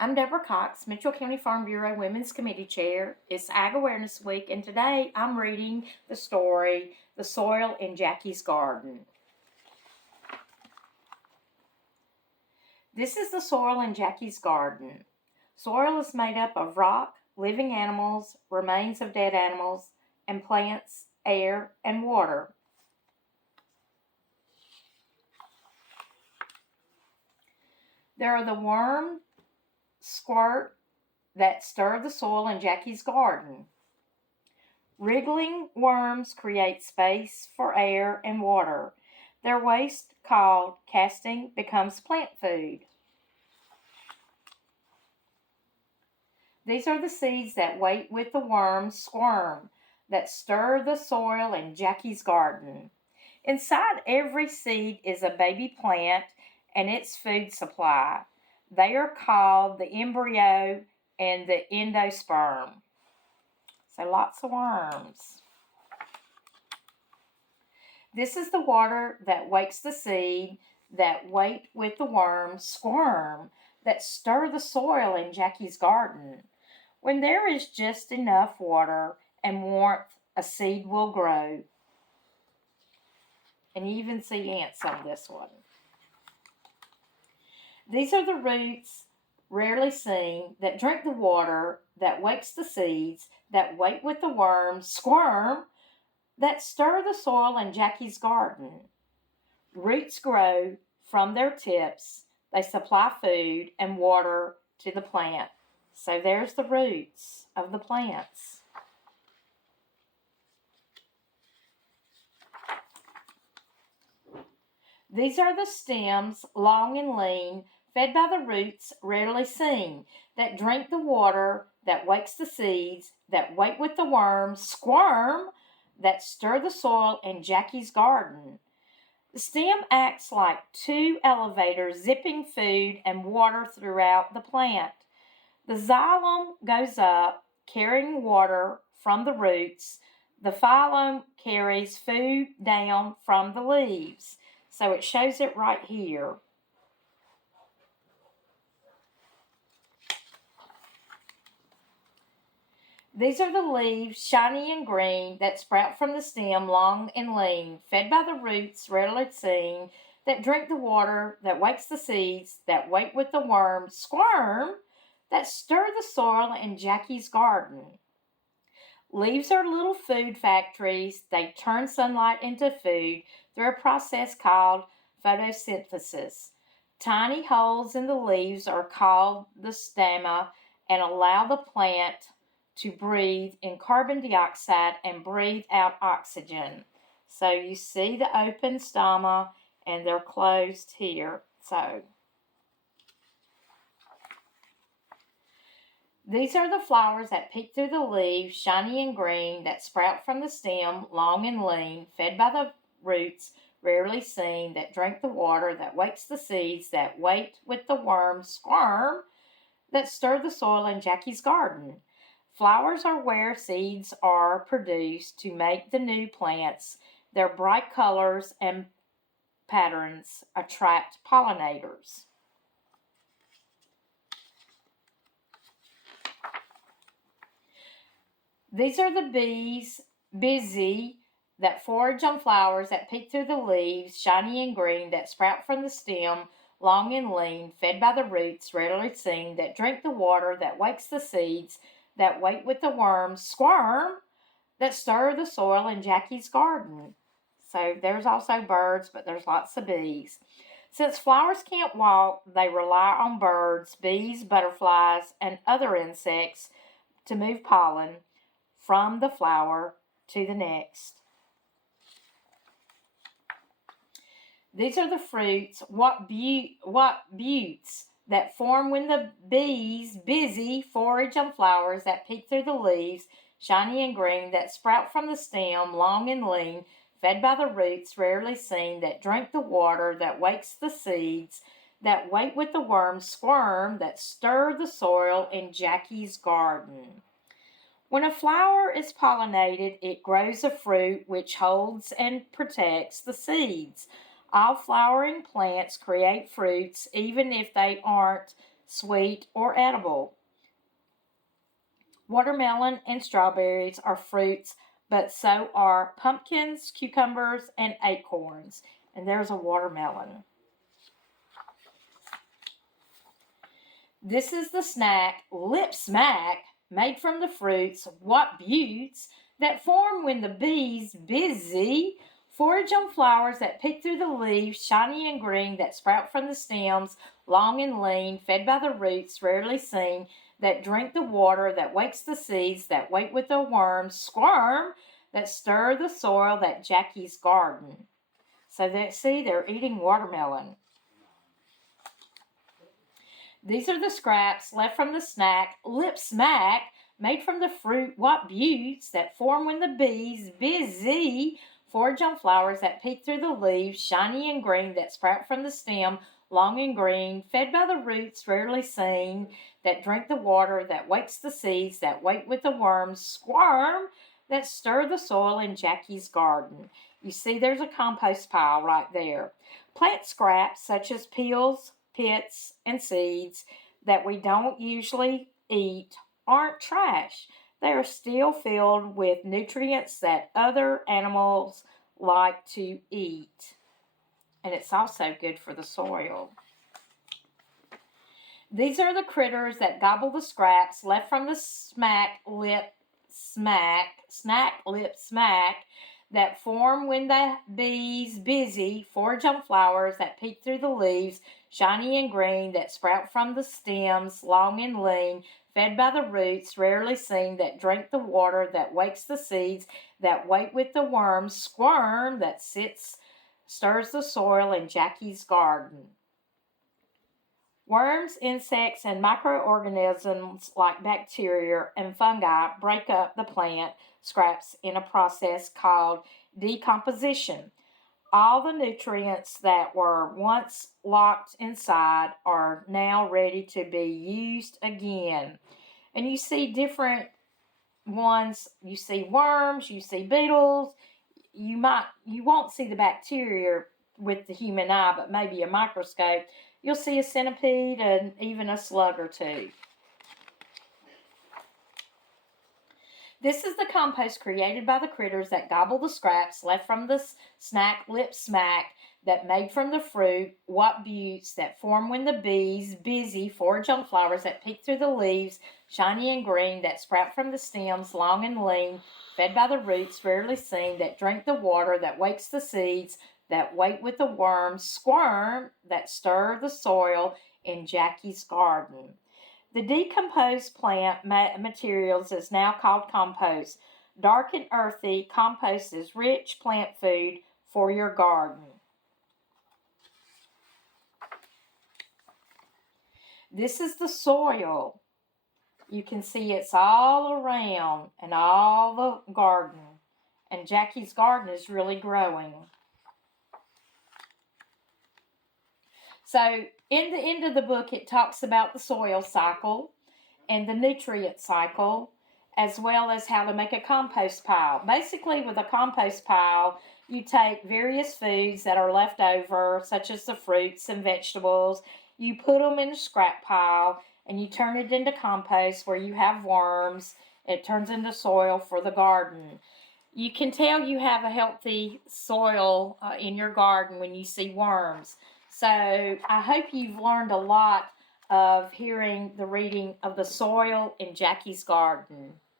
I'm Debra Cox, Mitchell County Farm Bureau Women's Committee Chair. It's Ag Awareness Week, and today I'm reading the story, The Soil in Jackie's Garden. This is the soil in Jackie's garden. Soil is made up of rock, living animals, remains of dead animals, and plants, air, and water. There are the worm, squirt, that stir the soil in Jackie's garden. Wriggling worms create space for air and water. Their waste, called casting, becomes plant food. These are the seeds that wait with the worms, squirm, that stir the soil in Jackie's garden. Inside every seed is a baby plant and its food supply. They are called the embryo and the endosperm. So lots of worms. This is the water that wakes the seed, that wait with the worms, squirm, that stir the soil in Jackie's garden. When there is just enough water and warmth, a seed will grow. And you even see ants on this one. These are the roots, rarely seen, that drink the water, that wakes the seeds, that wait with the worms, squirm, that stir the soil in Jackie's garden. Roots grow from their tips. They supply food and water to the plant. So there's the roots of the plants. These are the stems, long and lean, fed by the roots, rarely seen, that drink the water, that wakes the seeds, that wait with the worms, squirm, that stir the soil in Jackie's garden. The stem acts like two elevators zipping food and water throughout the plant. The xylem goes up, carrying water from the roots. The phylum carries food down from the leaves. So it shows it right here. These are the leaves, shiny and green, that sprout from the stem, long and lean, fed by the roots, rarely seen, that drink the water, that wakes the seeds, that wait with the worms, squirm, that stir the soil in Jackie's garden. Leaves are little food factories. They turn sunlight into food through a process called photosynthesis. Tiny holes in the leaves are called the stamina and allow the plant to breathe in carbon dioxide and breathe out oxygen. So you see the open stomata and they're closed here. So these are the flowers that peek through the leaves, shiny and green, that sprout from the stem, long and lean, fed by the roots, rarely seen, that drink the water, that wakes the seeds, that wait with the worms, squirm, that stir the soil in Jackie's garden. Flowers are where seeds are produced to make the new plants. Their bright colors and patterns attract pollinators. These are the bees, busy, that forage on flowers that peek through the leaves, shiny and green, that sprout from the stem, long and lean, fed by the roots, rarely seen, that drink the water, that wakes the seeds, that wait with the worms, squirm, that stir the soil in Jackie's garden. So there's also birds, but there's lots of bees. Since flowers can't walk, they rely on birds, bees, butterflies, and other insects to move pollen from the flower to the next. These are the fruits, what buttes, that form when the bees, busy, forage on flowers that peek through the leaves, shiny and green, that sprout from the stem, long and lean, fed by the roots, rarely seen, that drink the water, that wakes the seeds, that wait with the worms, squirm, that stir the soil in Jackie's garden. When a flower is pollinated, it grows a fruit which holds and protects the seeds. All flowering plants create fruits even if they aren't sweet, or edible. Watermelon and strawberries are fruits, but so are pumpkins, cucumbers, and acorns. And there's a watermelon. This is the snack, Lip Smack, made from the fruits, what beauts, that form when the bees, busy, forage on flowers that pick through the leaves, shiny and green, that sprout from the stems, long and lean, fed by the roots, rarely seen, that drink the water, that wakes the seeds, that wait with the worms, squirm, that stir the soil, that Jackie's garden. So they're eating watermelon. These are the scraps left from the snack, Lip Smack, made from the fruit, what beauts, that form when the bees, busy, forage on flowers that peek through the leaves, shiny and green, that sprout from the stem, long and green, fed by the roots, rarely seen, that drink the water, that wakes the seeds, that wait with the worms, squirm, that stir the soil in Jackie's garden. You see, there's a compost pile right there. Plant scraps such as peels, pits, and seeds that we don't usually eat aren't trash. They are still filled with nutrients that other animals like to eat. And it's also good for the soil. These are the critters that gobble the scraps left from the snack lip smack that form when the bees, busy, forage on flowers that peek through the leaves, shiny and green, that sprout from the stems, long and lean, fed by the roots, rarely seen, that drink the water, that wakes the seeds, that wait with the worms, squirm, that stirs the soil in Jackie's garden. Worms, insects, and microorganisms like bacteria and fungi break up the plant scraps in a process called decomposition. All the nutrients that were once locked inside are now ready to be used again. And you see different ones. You see worms, you see beetles. You won't see the bacteria with the human eye, but maybe a microscope. You'll see a centipede and even a slug or two. This is the compost created by the critters that gobble the scraps left from the snack Lip Smack that made from the fruit, what beauts, that form when the bees, busy, forage on flowers that peek through the leaves, shiny and green, that sprout from the stems, long and lean, fed by the roots, rarely seen, that drink the water, that wakes the seeds, that wait with the worms, squirm, that stir the soil in Jackie's garden. The decomposed plant materials is now called compost. Dark and earthy, compost is rich plant food for your garden. This is the soil. You can see it's all around and all the garden. And Jackie's garden is really growing. So in the end of the book, it talks about the soil cycle and the nutrient cycle, as well as how to make a compost pile. Basically, with a compost pile, you take various foods that are left over, such as the fruits and vegetables, you put them in a scrap pile, and you turn it into compost where you have worms. It turns into soil for the garden. You can tell you have a healthy soil in your garden when you see worms. So I hope you've learned a lot of hearing the reading of the soil in Jackie's garden.